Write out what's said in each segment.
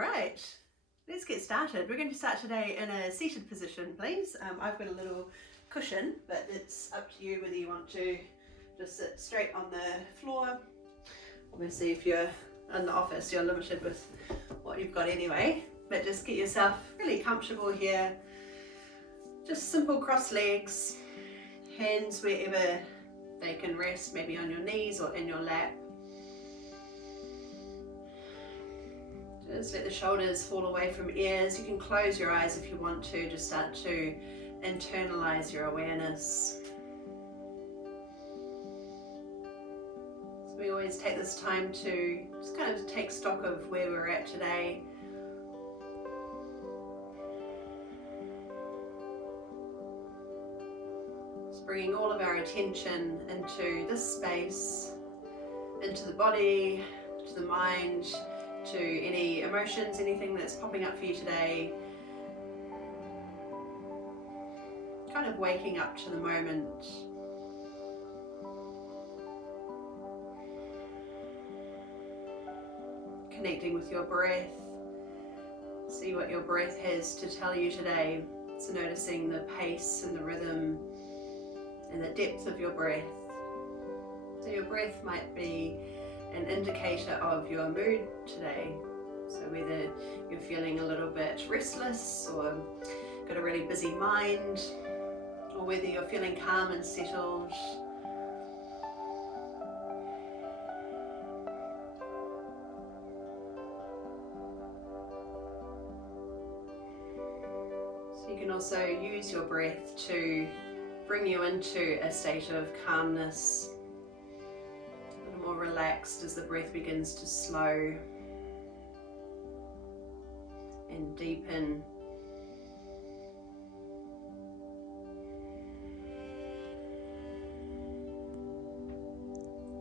Alright, let's get started. We're going to start today in a seated position, please. I've got a little cushion, but it's up to you whether you want to just sit straight on the floor. Obviously, if you're in the office, you're limited with what you've got anyway, but just get yourself really comfortable here. Just simple cross legs, hands wherever they can rest, maybe on your knees or in your lap. Just let the shoulders fall away from ears. You can close your eyes if you want to, just start to internalize your awareness. So we always take this time to just kind of take stock of where we're at today. Just bringing all of our attention into this space, into the body, to the mind, to any emotions, anything that's popping up for you today. Kind of waking up to the moment. Connecting with your breath. See what your breath has to tell you today. So noticing the pace and the rhythm and the depth of your breath. So your breath might be an indicator of your mood today. So whether you're feeling a little bit restless or got a really busy mind, or whether you're feeling calm and settled. So you can also use your breath to bring you into a state of calmness, more relaxed as the breath begins to slow and deepen.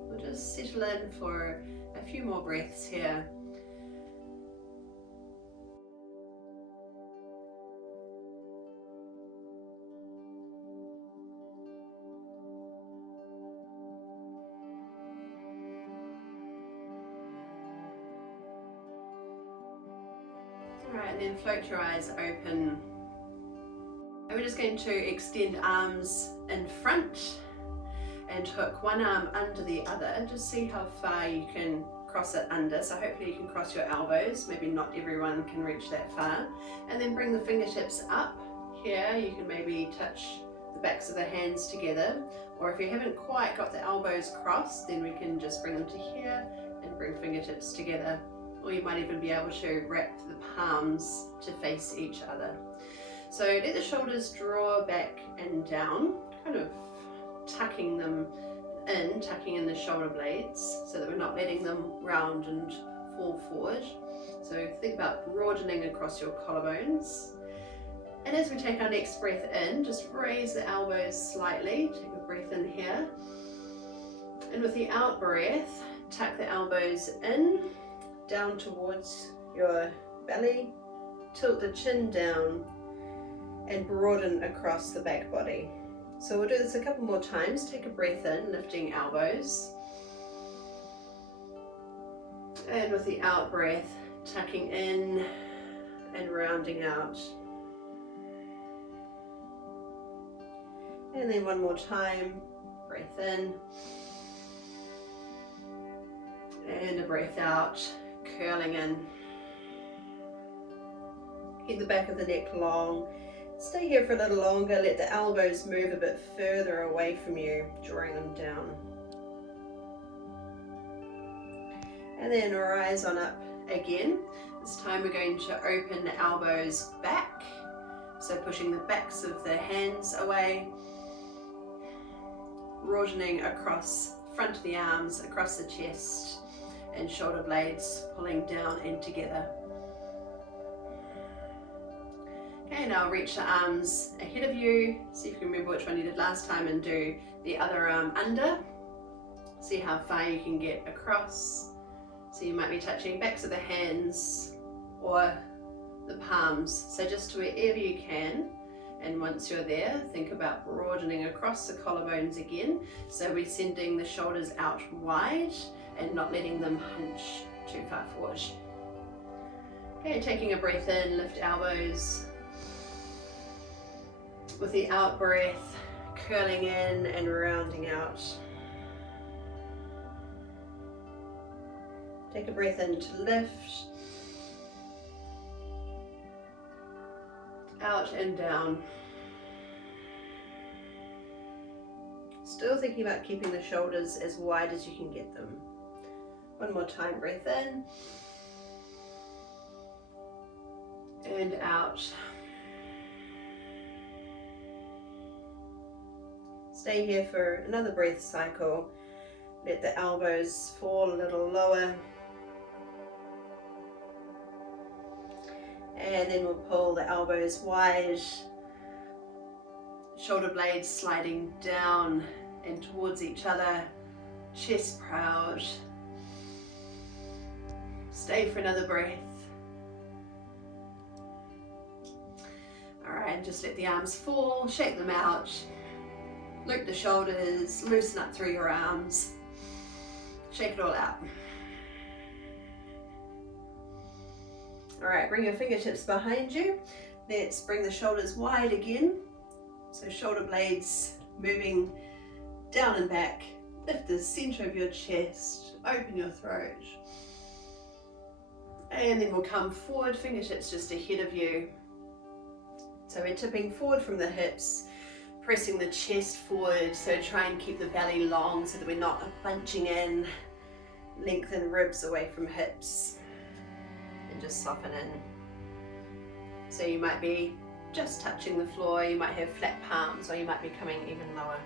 We'll just settle in for a few more breaths here. Alright, and then float your eyes open. And we're just going to extend arms in front and hook one arm under the other. Just see how far you can cross it under. So hopefully you can cross your elbows. Maybe not everyone can reach that far. And then bring the fingertips up. Here you can maybe touch the backs of the hands together. Or if you haven't quite got the elbows crossed, then we can just bring them to here and bring fingertips together. Or you might even be able to wrap the palms to face each other. So let the shoulders draw back and down, kind of tucking them in, tucking in the shoulder blades so that we're not letting them round and fall forward. So think about broadening across your collarbones. And as we take our next breath in, just raise the elbows slightly, take a breath in here. And with the out breath, tuck the elbows in, down towards your belly, tilt the chin down and broaden across the back body. So we'll do this a couple more times. Take a breath in, lifting elbows. And with the out breath, tucking in and rounding out. And then one more time, breath in. And a breath out. Curling in. Keep the back of the neck long. Stay here for a little longer. Let the elbows move a bit further away from you, drawing them down. And then rise on up again. This time we're going to open the elbows back. So pushing the backs of the hands away. Broadening across the front of the arms, across the chest. And shoulder blades pulling down and together. Okay, now reach the arms ahead of you. See if you can remember which one you did last time and do the other arm under. See how far you can get across. So you might be touching backs of the hands or the palms. So just to wherever you can. And once you're there, think about broadening across the collarbones again. So we're sending the shoulders out wide and not letting them hunch too far forward. Okay, taking a breath in, lift elbows. With the out breath, curling in and rounding out. Take a breath in to lift. Out and down. Still thinking about keeping the shoulders as wide as you can get them. One more time, breath in. And out. Stay here for another breath cycle. Let the elbows fall a little lower. And then we'll pull the elbows wide. Shoulder blades sliding down and towards each other. Chest proud. Stay for another breath. Alright, just let the arms fall, shake them out. Loop the shoulders, loosen up through your arms. Shake it all out. Alright, bring your fingertips behind you. Let's bring the shoulders wide again. So shoulder blades moving down and back. Lift the center of your chest, open your throat. And then we'll come forward, fingertips just ahead of you. So we're tipping forward from the hips, pressing the chest forward. So try and keep the belly long so that we're not bunching in. Lengthen ribs away from hips. And just soften in. So you might be just touching the floor, you might have flat palms, or you might be coming even lower.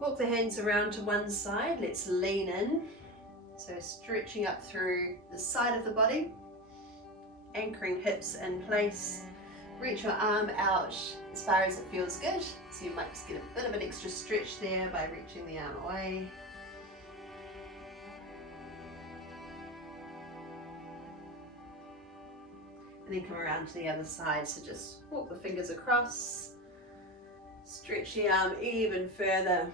Walk the hands around to one side, let's lean in. So stretching up through the side of the body, anchoring hips in place. Reach your arm out as far as it feels good. So you might just get a bit of an extra stretch there by reaching the arm away. And then come around to the other side. So just walk the fingers across. Stretch the arm even further.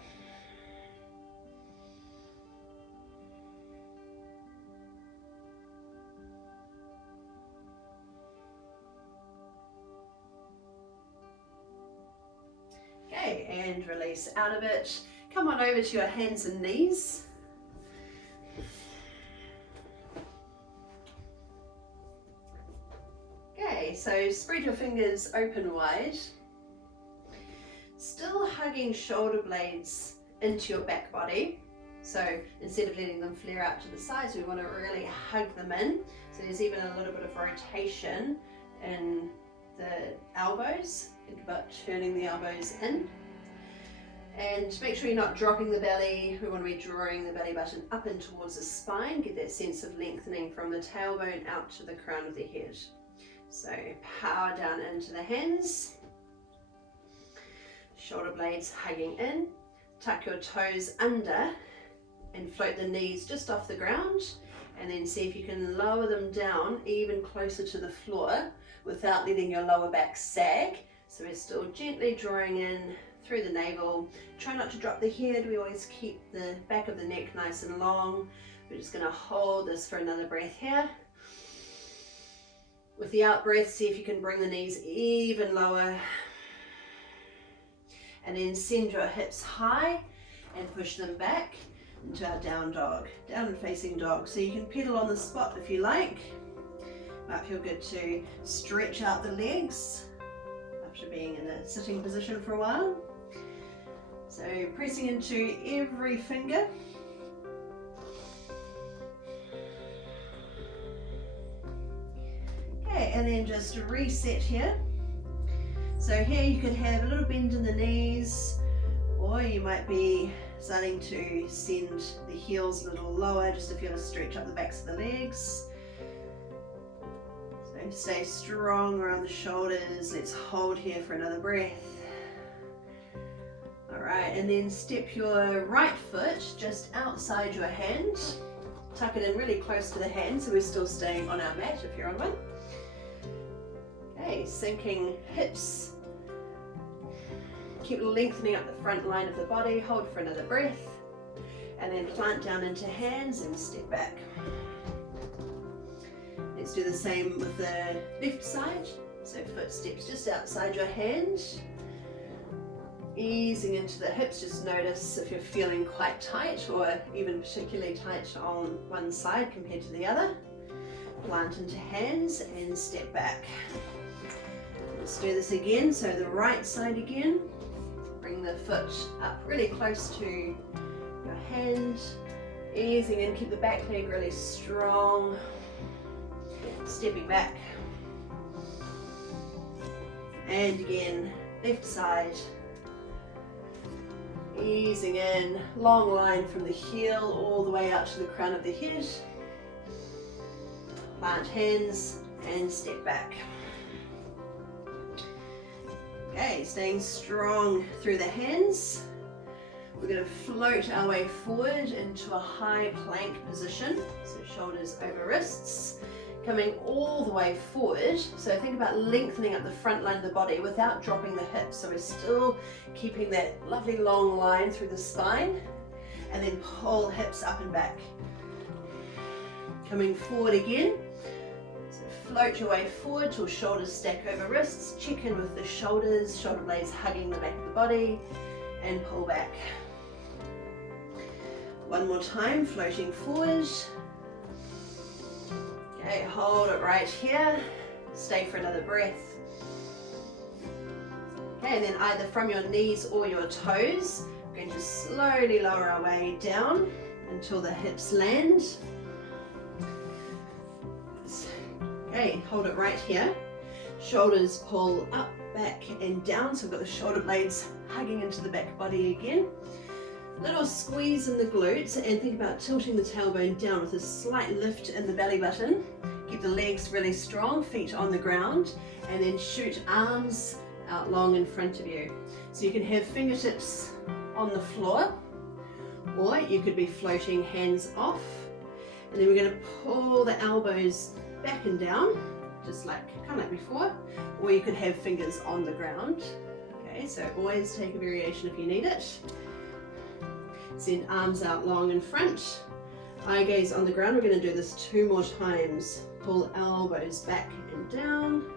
Okay, and release out of it. Come on over to your hands and knees. Okay, so spread your fingers open wide. Still hugging shoulder blades into your back body. So instead of letting them flare out to the sides, we want to really hug them in. So there's even a little bit of rotation in the elbows. Think about turning the elbows in. And make sure you're not dropping the belly. We want to be drawing the belly button up and towards the spine. Get that sense of lengthening from the tailbone out to the crown of the head. So power down into the hands. Shoulder blades hugging in. Tuck your toes under and float the knees just off the ground. And then see if you can lower them down even closer to the floor without letting your lower back sag. So we're still gently drawing in through the navel. Try not to drop the head. We always keep the back of the neck nice and long. We're just going to hold this for another breath here. With the out breath, see if you can bring the knees even lower. And then send your hips high and push them back into our down dog, down facing dog. So you can pedal on the spot if you like. Might feel good to stretch out the legs after being in a sitting position for a while. So pressing into every finger. Okay, and then just reset here. So here you could have a little bend in the knees, or you might be starting to send the heels a little lower just to feel a stretch up the backs of the legs. So stay strong around the shoulders. Let's hold here for another breath. Alright, and then step your right foot just outside your hand. Tuck it in really close to the hand so we're still staying on our mat if you're on one. Okay, sinking hips Keep lengthening up the front line of the body, hold for another breath, and then plant down into hands and step back. Let's do the same with the left side. So foot steps just outside your hand. Easing into the hips, just notice if you're feeling quite tight or even particularly tight on one side compared to the other. Plant into hands and step back. Let's do this again. So the right side again. Bring the foot up really close to your hand. Easing in, keep the back leg really strong. Stepping back. And again, left side. Easing in, long line from the heel all the way out to the crown of the head. Plant hands and step back. Okay, staying strong through the hands. We're going to float our way forward into a high plank position. So shoulders over wrists. Coming all the way forward, so think about lengthening up the front line of the body without dropping the hips. So we're still keeping that lovely long line through the spine, and then pull hips up and back. Coming forward again, so float your way forward till shoulders stack over wrists. Check in with the shoulders, shoulder blades hugging the back of the body, and pull back. One more time, floating forward. Okay, hold it right here. Stay for another breath. Okay, and then either from your knees or your toes, we're going to slowly lower our way down until the hips land. Okay, hold it right here. Shoulders pull up, back and down. So we've got the shoulder blades hugging into the back body again. Little squeeze in the glutes, and think about tilting the tailbone down with a slight lift in the belly button. Keep the legs really strong, feet on the ground, and then shoot arms out long in front of you. So you can have fingertips on the floor, or you could be floating hands off. And then we're going to pull the elbows back and down, just like kind of like before, or you could have fingers on the ground. Okay, so always take a variation if you need it. Send arms out long in front, eye gaze on the ground. We're going to do this 2 more times. Pull elbows back and down,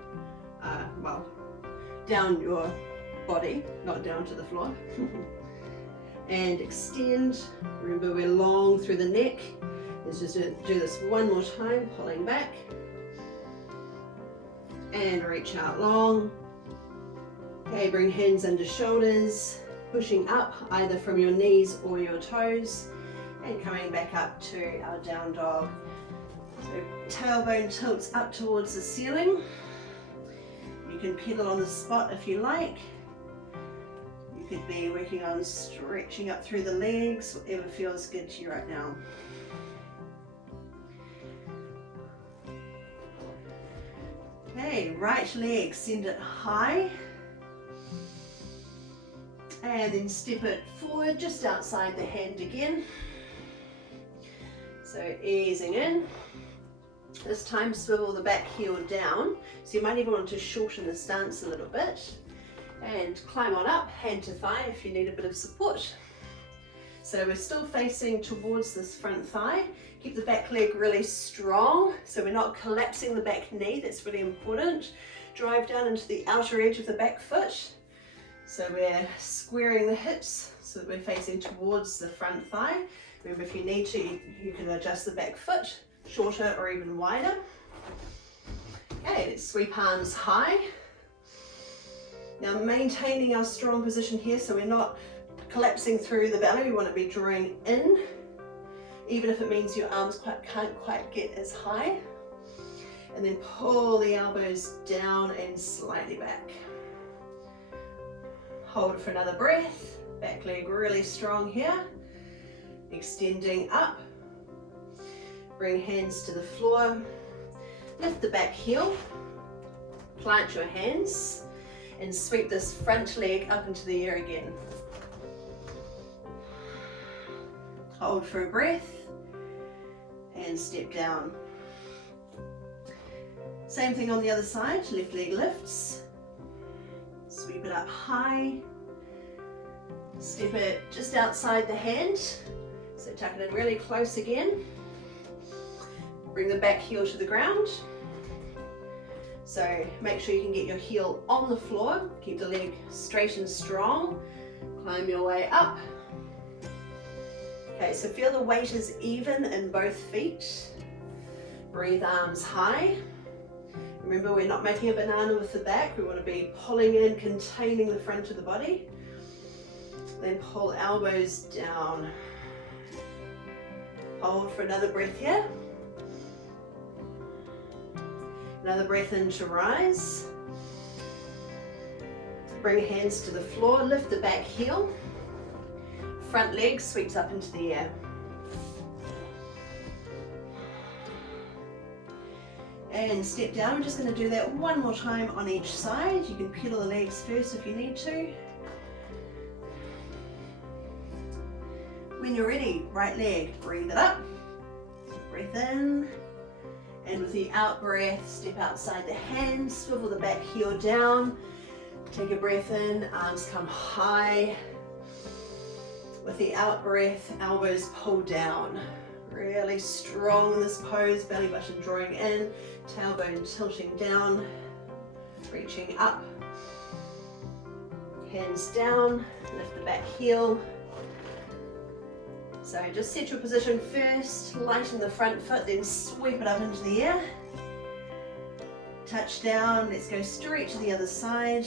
down your body, not down to the floor. And extend. Remember, we're long through the neck. Let's just do this 1 more time, pulling back. And reach out long. Okay, bring hands under shoulders. Pushing up either from your knees or your toes, and coming back up to our down dog. So tailbone tilts up towards the ceiling. You can pedal on the spot if you like. You could be working on stretching up through the legs, whatever feels good to you right now. Okay, right leg, send it high. And then step it forward just outside the hand again. So easing in. This time swivel the back heel down. So you might even want to shorten the stance a little bit. And climb on up, hand to thigh if you need a bit of support. So we're still facing towards this front thigh. Keep the back leg really strong, so we're not collapsing the back knee. That's really important. Drive down into the outer edge of the back foot. So we're squaring the hips so that we're facing towards the front thigh. Remember, if you need to, you can adjust the back foot, shorter or even wider. Okay, let's sweep arms high. Now maintaining our strong position here, so we're not collapsing through the belly. We want to be drawing in, even if it means your arms can't quite get as high. And then pull the elbows down and slightly back. Hold for another breath. Back leg really strong here. Extending up. Bring hands to the floor. Lift the back heel. Plant your hands and sweep this front leg up into the air again. Hold for a breath and step down. Same thing on the other side. Left leg lifts. Sweep it up high Step it just outside the hand, so tuck it in really close again. Bring the back heel to the ground. So make sure you can get your heel on the floor, keep the leg straight and strong, climb your way up. Okay, so feel the weight is even in both feet. Breathe arms high. Remember, we're not making a banana with the back, we want to be pulling in, containing the front of the body. Then pull elbows down. Hold for another breath here. Another breath in to rise. Bring hands to the floor, lift the back heel. Front leg sweeps up into the air. And step down. We're just going to do that one more time on each side. You can pedal the legs first if you need to. When you're ready, right leg, breathe it up. Breathe in. And with the out breath, step outside the hands, swivel the back heel down. Take a breath in, arms come high. With the out breath, elbows pull down. Really strong in this pose, belly button drawing in, tailbone tilting down, reaching up. Hands down, lift the back heel. So just set your position first, lighten the front foot, then sweep it up into the air. Touch down, let's go straight to the other side.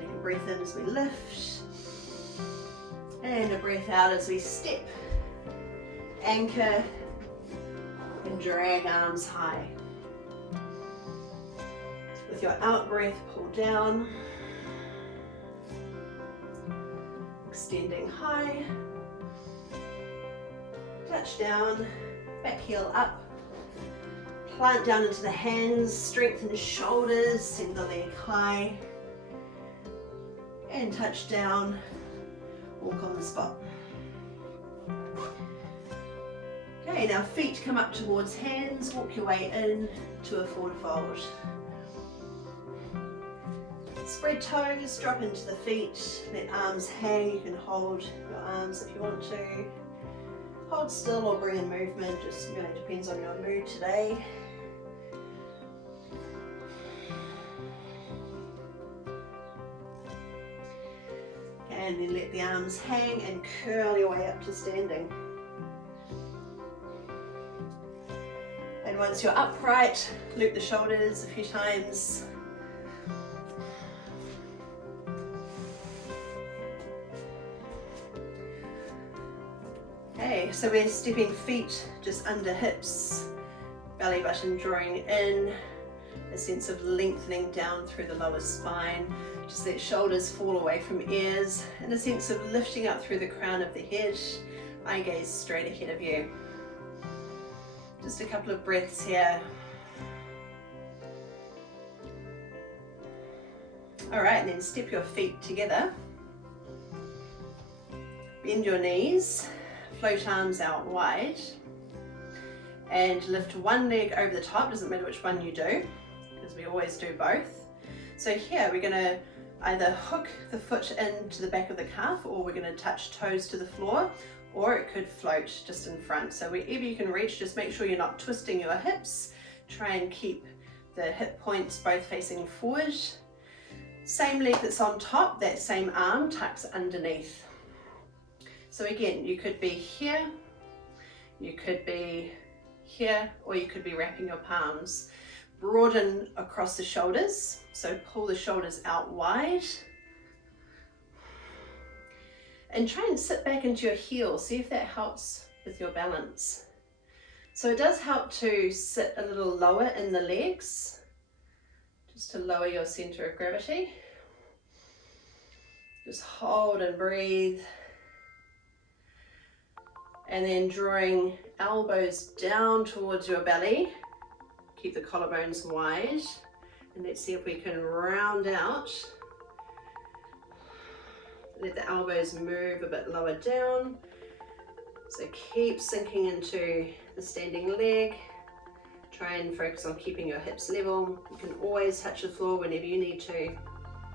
Take a breath in as we lift. And a breath out as we step. Anchor and drag arms high. With your out breath, pull down. Extending high. Touch down, back heel up, plant down into the hands, strengthen shoulders, send the leg high, and touch down, walk on the spot. Okay, now feet come up towards hands, walk your way in to a forward fold. Spread toes, drop into the feet, let arms hang, you can hold your arms if you want to. Hold still or bring in movement, just really depends on your mood today. And then let the arms hang and curl your way up to standing. And once you're upright, loop the shoulders a few times. Okay, so we're stepping feet just under hips, belly button drawing in, a sense of lengthening down through the lower spine. Just let shoulders fall away from ears, and a sense of lifting up through the crown of the head, eye gaze straight ahead of you. Just a couple of breaths here. All right, and then step your feet together. Bend your knees. Float arms out wide and lift one leg over the top. Doesn't matter which one you do, because we always do both. So here we're going to either hook the foot into the back of the calf, or we're going to touch toes to the floor, or it could float just in front. So wherever you can reach, just make sure you're not twisting your hips. Try and keep the hip points both facing forward. Same leg that's on top, that same arm tucks underneath. So again, you could be here, you could be here, or you could be wrapping your palms. Broaden across the shoulders, so pull the shoulders out wide. And try and sit back into your heels, see if that helps with your balance. So it does help to sit a little lower in the legs, just to lower your center of gravity. Just hold and breathe. And then drawing elbows down towards your belly. Keep the collarbones wide. And let's see if we can round out. Let the elbows move a bit lower down. So keep sinking into the standing leg. Try and focus on keeping your hips level. You can always touch the floor whenever you need to,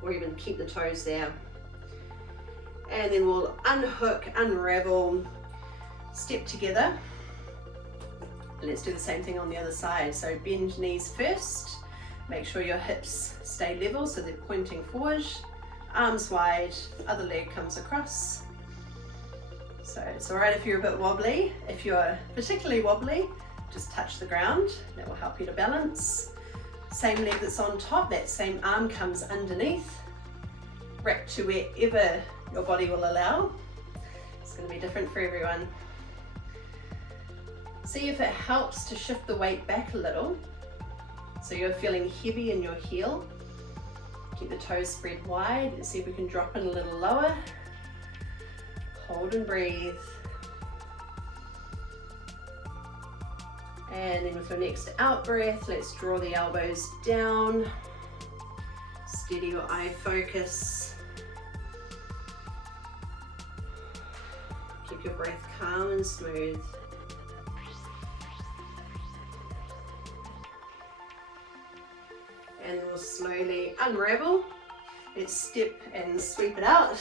or even keep the toes there. And then we'll unhook, unravel, step together. Let's do the same thing on the other side. So bend knees first, make sure your hips stay level so they're pointing forward, arms wide, other leg comes across. So it's all right if you're a bit wobbly. If you're particularly wobbly, just touch the ground, that will help you to balance. Same leg that's on top, that same arm comes underneath, wrap to wherever your body will allow. It's going to be different for everyone. See if it helps to shift the weight back a little, so you're feeling heavy in your heel. Keep the toes spread wide. Let's see if we can drop in a little lower. Hold and breathe. And then with your next out breath, let's draw the elbows down. Steady your eye focus. Keep your breath calm and smooth. And we'll slowly unravel. Let's step and sweep it out.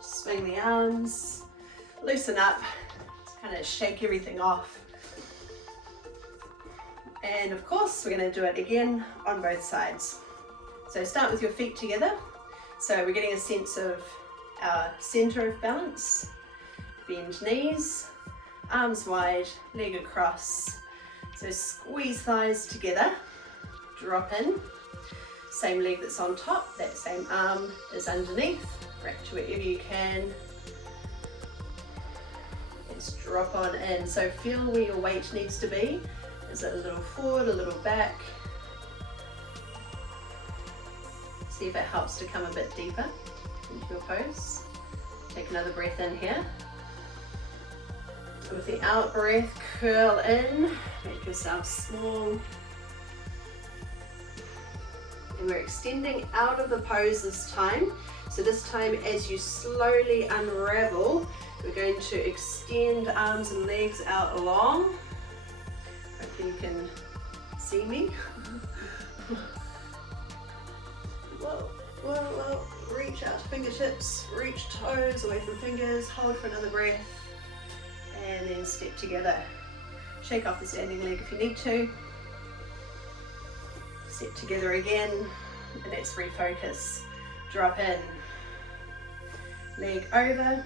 Swing the arms, loosen up, just kind of shake everything off. And of course, we're going to do it again on both sides. So start with your feet together. So we're getting a sense of our center of balance. Bend knees, arms wide, leg across. So squeeze thighs together, drop in. Same leg that's on top, that same arm is underneath. Wrap to wherever you can. Let's drop on in. So feel where your weight needs to be. Is it a little forward, a little back? See if it helps to come a bit deeper into your pose. Take another breath in here. With the out breath, curl in, make yourself small. And we're extending out of the pose this time. So this time, as you slowly unravel, we're going to extend arms and legs out long. Hopefully you can see me. Whoa, whoa, whoa. Reach out to fingertips, reach toes away from fingers, hold for another breath. And then step together. Shake off the standing leg if you need to. Step together again, and let's refocus. Drop in. Leg over.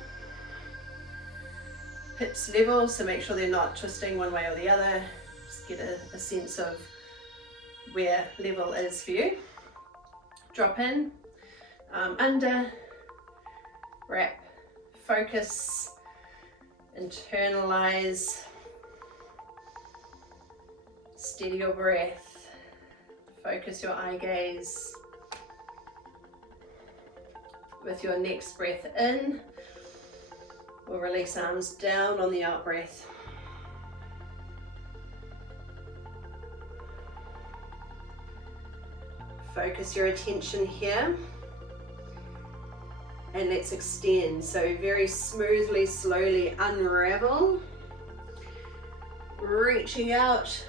Hips level, so make sure they're not twisting one way or the other. Just get a sense of where level is for you. Drop in, under, wrap, focus, internalize, steady your breath, focus your eye gaze. With your next breath in, we'll release arms down on the out breath. Focus your attention here. And let's extend. So very smoothly, slowly unravel. Reaching out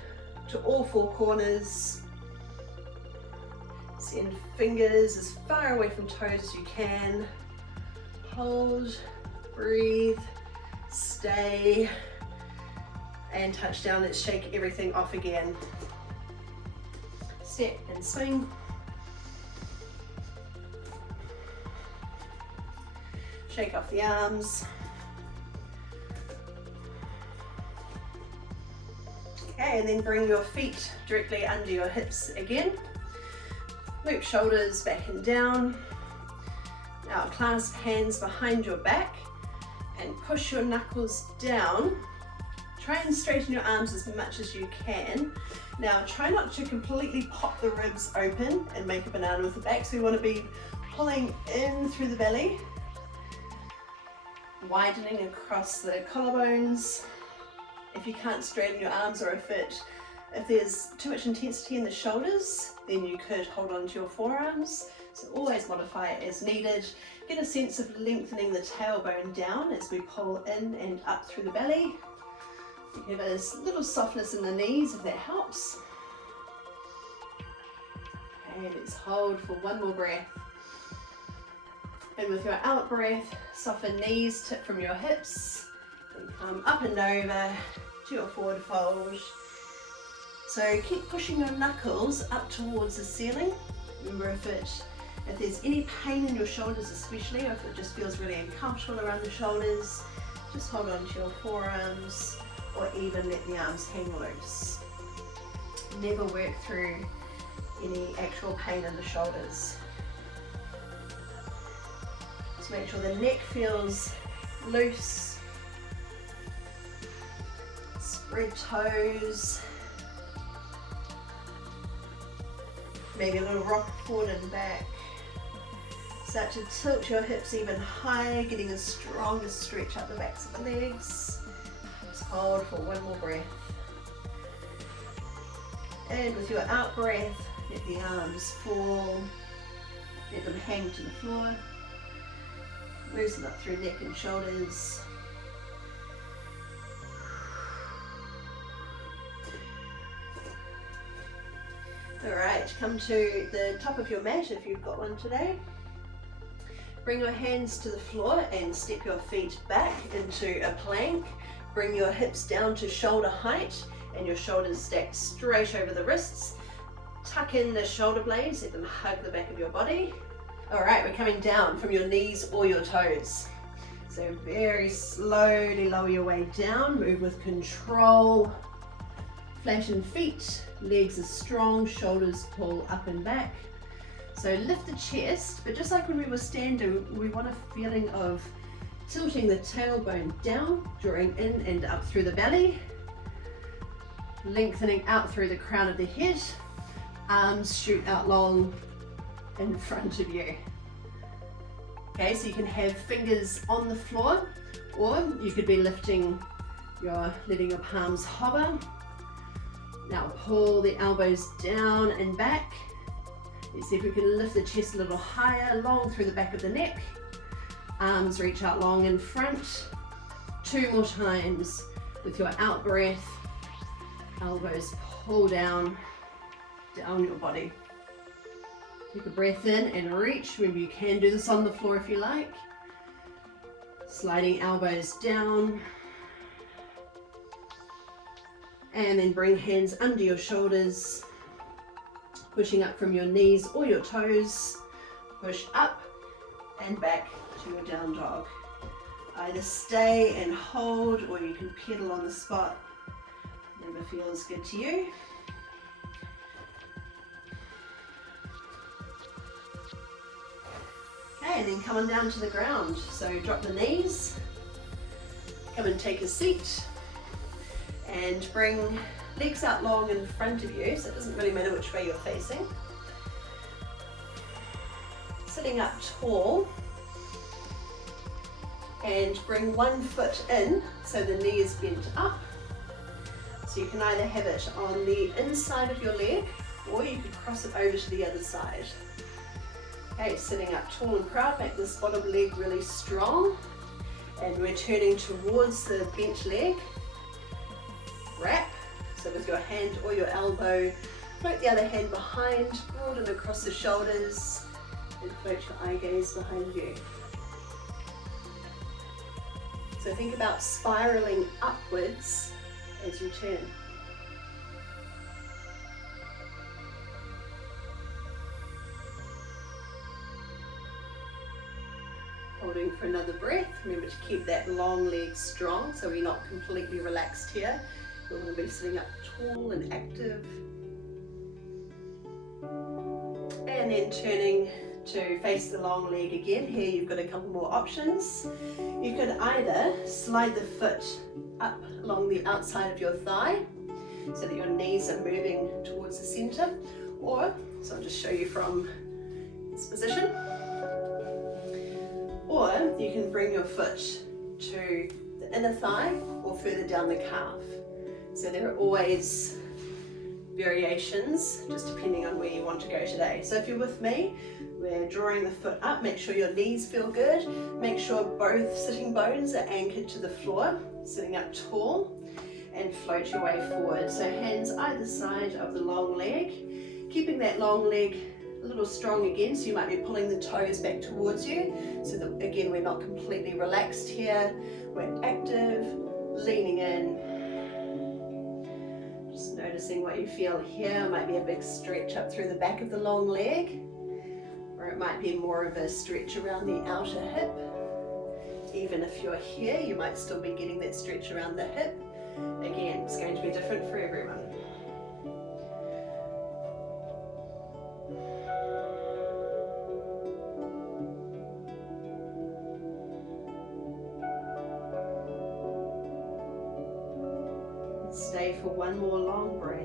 to all four corners. Send fingers as far away from toes as you can. Hold, breathe, stay, and touch down. Let's shake everything off again. Step and swing. Shake off the arms. Okay, and then bring your feet directly under your hips again. Loop shoulders back and down. Now clasp hands behind your back and push your knuckles down. Try and straighten your arms as much as you can. Now try not to completely pop the ribs open and make a banana with the back. So we want to be pulling in through the belly, widening across the collarbones. If you can't straighten your arms, or if there's too much intensity in the shoulders, then you could hold on to your forearms. So always modify it as needed. Get a sense of lengthening the tailbone down as we pull in and up through the belly. You have a little softness in the knees if that helps. Okay, let's hold for one more breath. And with your out breath, soften knees, tip from your hips, and come up and over to your forward fold. So keep pushing your knuckles up towards the ceiling. Remember, if there's any pain in your shoulders especially, or if it just feels really uncomfortable around the shoulders, just hold on to your forearms or even let the arms hang loose. Never work through any actual pain in the shoulders. Just make sure the neck feels loose. Spread toes. Maybe a little rock forward and back. Start to tilt your hips even higher, getting a stronger stretch up the backs of the legs. Just hold for one more breath. And with your out breath, let the arms fall. Let them hang to the floor. Loosen up through neck and shoulders. Alright, come to the top of your mat if you've got one today. Bring your hands to the floor and step your feet back into a plank. Bring your hips down to shoulder height and your shoulders stacked straight over the wrists. Tuck in the shoulder blades, let them hug the back of your body. Alright, we're coming down from your knees or your toes. So very slowly lower your way down, move with control. Flatten feet, legs are strong, shoulders pull up and back. So lift the chest, but just like when we were standing, we want a feeling of tilting the tailbone down, drawing in and up through the belly, lengthening out through the crown of the head, arms shoot out long in front of you. Okay, so you can have fingers on the floor, or you could be letting your palms hover. Now pull the elbows down and back. Let's see if we can lift the chest a little higher, long through the back of the neck. Arms reach out long in front. 2 more times with your out breath. Elbows pull down your body. Take a breath in and reach. Remember, you can do this on the floor if you like. Sliding elbows down. And then bring hands under your shoulders. Pushing up from your knees or your toes. Push up and back to your down dog. Either stay and hold, or you can pedal on the spot. Whatever feels good to you. Okay, and then come on down to the ground. So drop the knees, come and take a seat, and bring legs out long in front of you, so it doesn't really matter which way you're facing. Sitting up tall, and bring one foot in so the knee is bent up. So you can either have it on the inside of your leg, or you could cross it over to the other side. Okay, sitting up tall and proud, make this bottom leg really strong, and we're turning towards the bent leg. Wrap, so with your hand or your elbow, float the other hand behind, broaden across the shoulders, and float your eye gaze behind you. So think about spiraling upwards as you turn. Holding for another breath. Remember to keep that long leg strong so we're not completely relaxed here. We want to be sitting up tall and active. And then turning to face the long leg again. Here you've got a couple more options. You could either slide the foot up along the outside of your thigh so that your knees are moving towards the center, or, so I'll just show you from this position, or you can bring your foot to the inner thigh or further down the calf. So there are always variations just depending on where you want to go today. So if you're with me, we're drawing the foot up. Make sure your knees feel good. Make sure both sitting bones are anchored to the floor, sitting up tall, and float your way forward. So hands either side of the long leg, keeping that long leg a little strong again, so you might be pulling the toes back towards you, so that again we're not completely relaxed here, we're active, leaning in. Just noticing what you feel here. It might be a big stretch up through the back of the long leg, or it might be more of a stretch around the outer hip. Even if you're here, you might still be getting that stretch around the hip. Again, it's going to be different for everyone. Stay for one more long breath.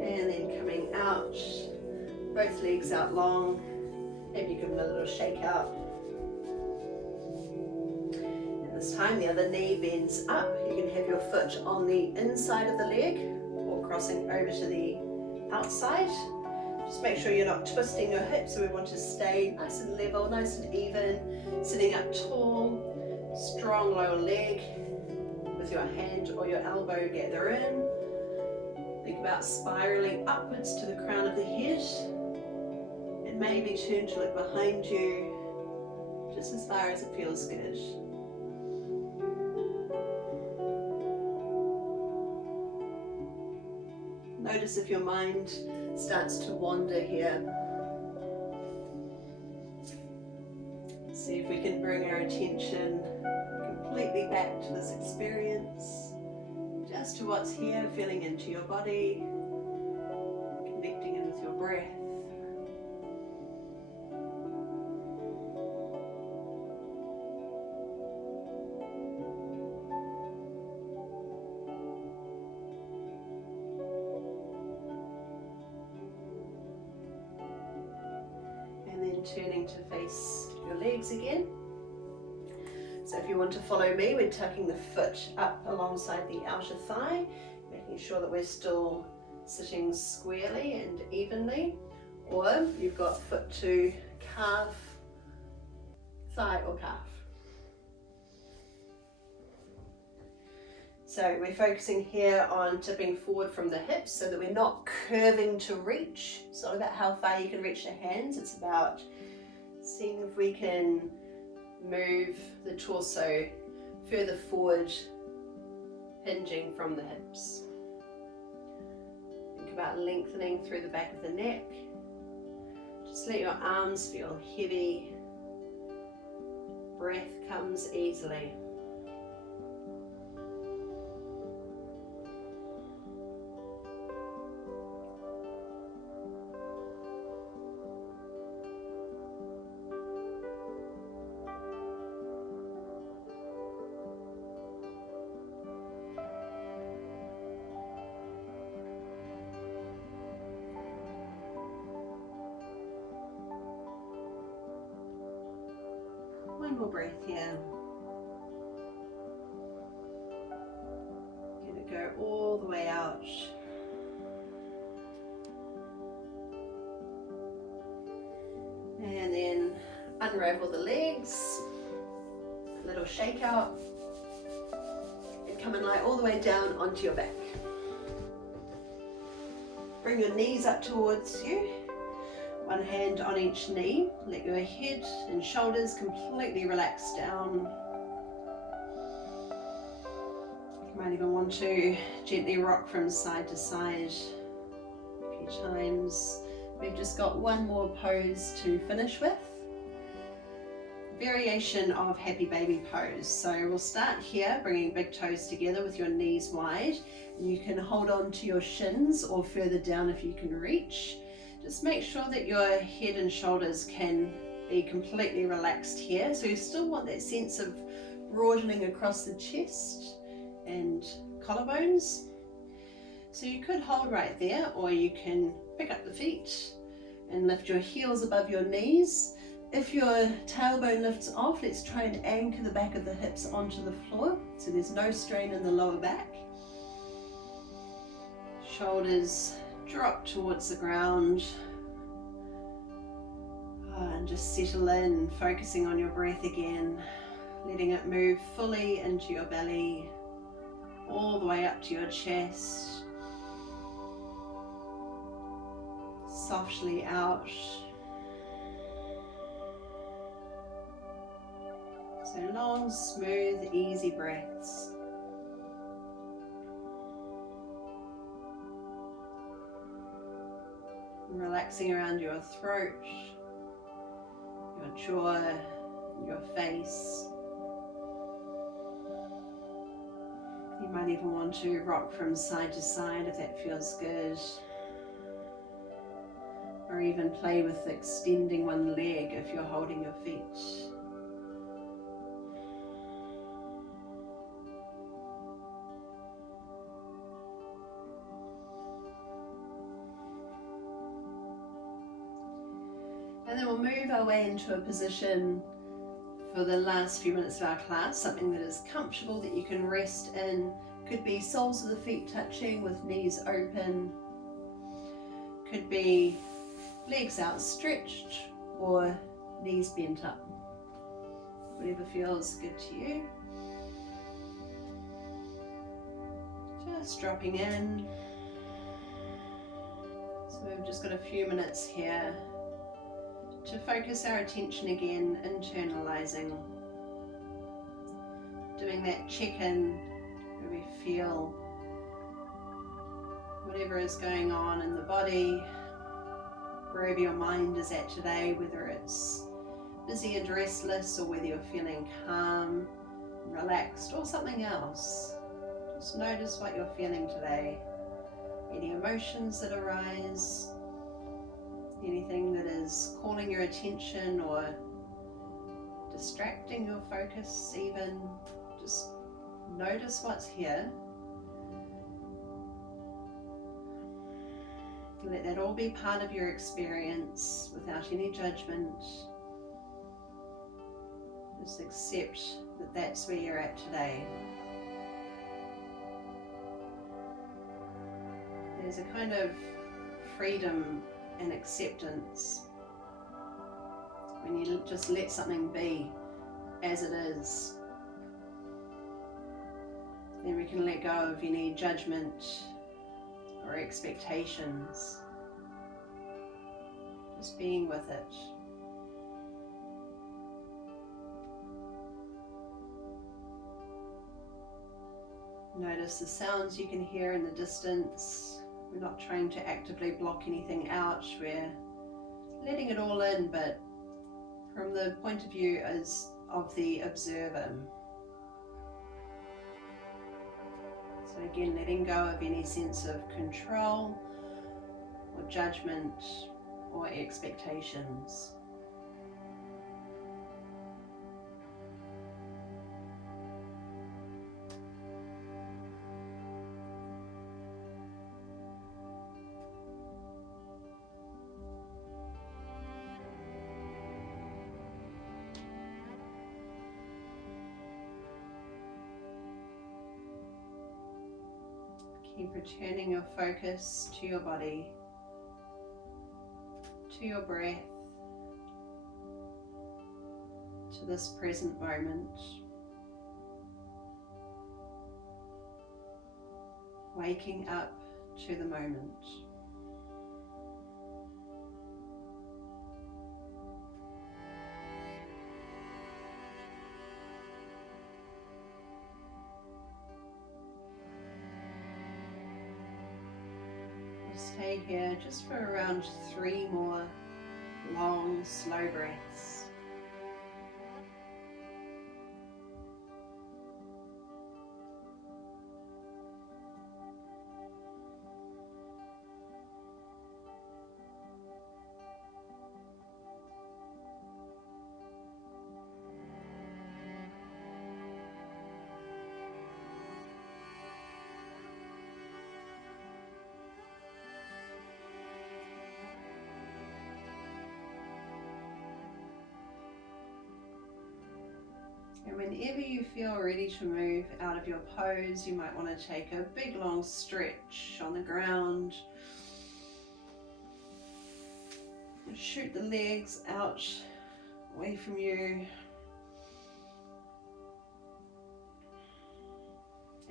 And then coming out, both legs out long. Maybe give them a little shake out. And this time the other knee bends up. You can have your foot on the inside of the leg or crossing over to the outside. Just make sure you're not twisting your hips, so we want to stay nice and level, nice and even, sitting up tall, strong lower leg, with your hand or your elbow gather in. Think about spiraling upwards to the crown of the head, and maybe turn to look behind you, just as far as it feels good. Notice if your mind starts to wander here. See if we can bring our attention completely back to this experience, just to what's here, feeling into your body, connecting in with your breath. Turning to face your legs again. So if you want to follow me, we're tucking the foot up alongside the outer thigh, making sure that we're still sitting squarely and evenly. Or you've got foot to calf, thigh or calf. So we're focusing here on tipping forward from the hips so that we're not curving to reach. It's not about how far you can reach the hands, it's about seeing if we can move the torso further forward, hinging from the hips. Think about lengthening through the back of the neck. Just let your arms feel heavy. Breath comes easily. One more breath here. Let it go all the way out. And then unravel the legs. A little shake out. And come and lie all the way down onto your back. Bring your knees up towards you. One hand on each knee. Let your head and shoulders completely relax down. You might even want to gently rock from side to side a few times. We've just got one more pose to finish with. Variation of happy baby pose. So we'll start here, bringing big toes together with your knees wide. You can hold on to your shins or further down if you can reach. Just make sure that your head and shoulders can be completely relaxed here. So you still want that sense of broadening across the chest and collarbones. So you could hold right there, or you can pick up the feet and lift your heels above your knees. If your tailbone lifts off, let's try and anchor the back of the hips onto the floor so there's no strain in the lower back. Shoulders drop towards the ground, and just settle in, focusing on your breath again. letting it move fully into your belly, all the way up to your chest, softly out. So long, smooth, easy breaths. Relaxing around your throat, your jaw, your face. You might even want to rock from side to side if that feels good. Or even play with extending one leg if you're holding your feet. And then we'll move our way into a position for the last few minutes of our class, something that is comfortable that you can rest in. Could be soles of the feet touching with knees open. Could be legs outstretched or knees bent up. Whatever feels good to you. Just dropping in. So we've just got a few minutes here to focus our attention again, internalizing. Doing that check-in where we feel whatever is going on in the body, wherever your mind is at today, whether it's busy and restless or whether you're feeling calm, relaxed, or something else. Just notice what you're feeling today. Any emotions that arise, anything that is calling your attention or distracting your focus even. Just notice what's here. Let that all be part of your experience without any judgment. Just accept that that's where you're at today. There's a kind of freedom and acceptance when you just let something be as it is. Then we can let go of any judgment or expectations. Just being with it. Notice the sounds you can hear in the distance. We're not trying to actively block anything out. We're letting it all in, but from the point of view of the observer. So again, letting go of any sense of control or judgment or expectations. Keep returning your focus to your body, to your breath, to this present moment. Waking up to the moment. Stay here just for around 3 more long, slow breaths. And whenever you feel ready to move out of your pose, you might want to take a big long stretch on the ground. Shoot the legs out away from you.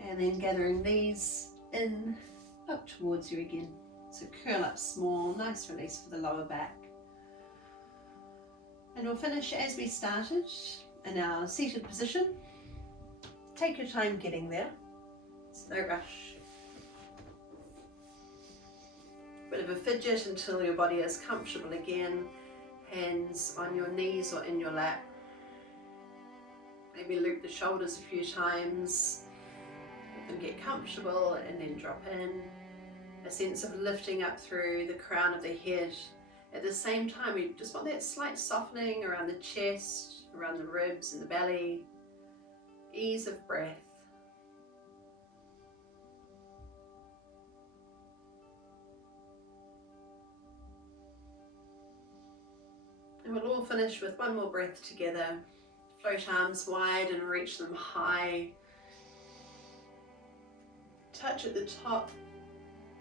And then gathering these in up towards you again. So curl up small, nice release for the lower back. And we'll finish as we started in our seated position. Take your time getting there, it's no rush. Bit of a fidget until your body is comfortable again. Hands on your knees or in your lap. Maybe loop the shoulders a few times. Let them get comfortable and then drop in. A sense of lifting up through the crown of the head. At the same time, we just want that slight softening around the chest, around the ribs and the belly. Ease of breath. And we'll all finish with one more breath together. Float arms wide and reach them high. Touch at the top.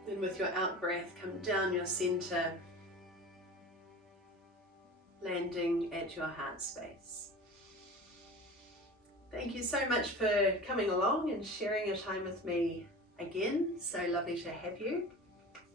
Then with your out breath, come down your center, landing at your heart space. Thank you so much for coming along and sharing your time with me again. So lovely to have you.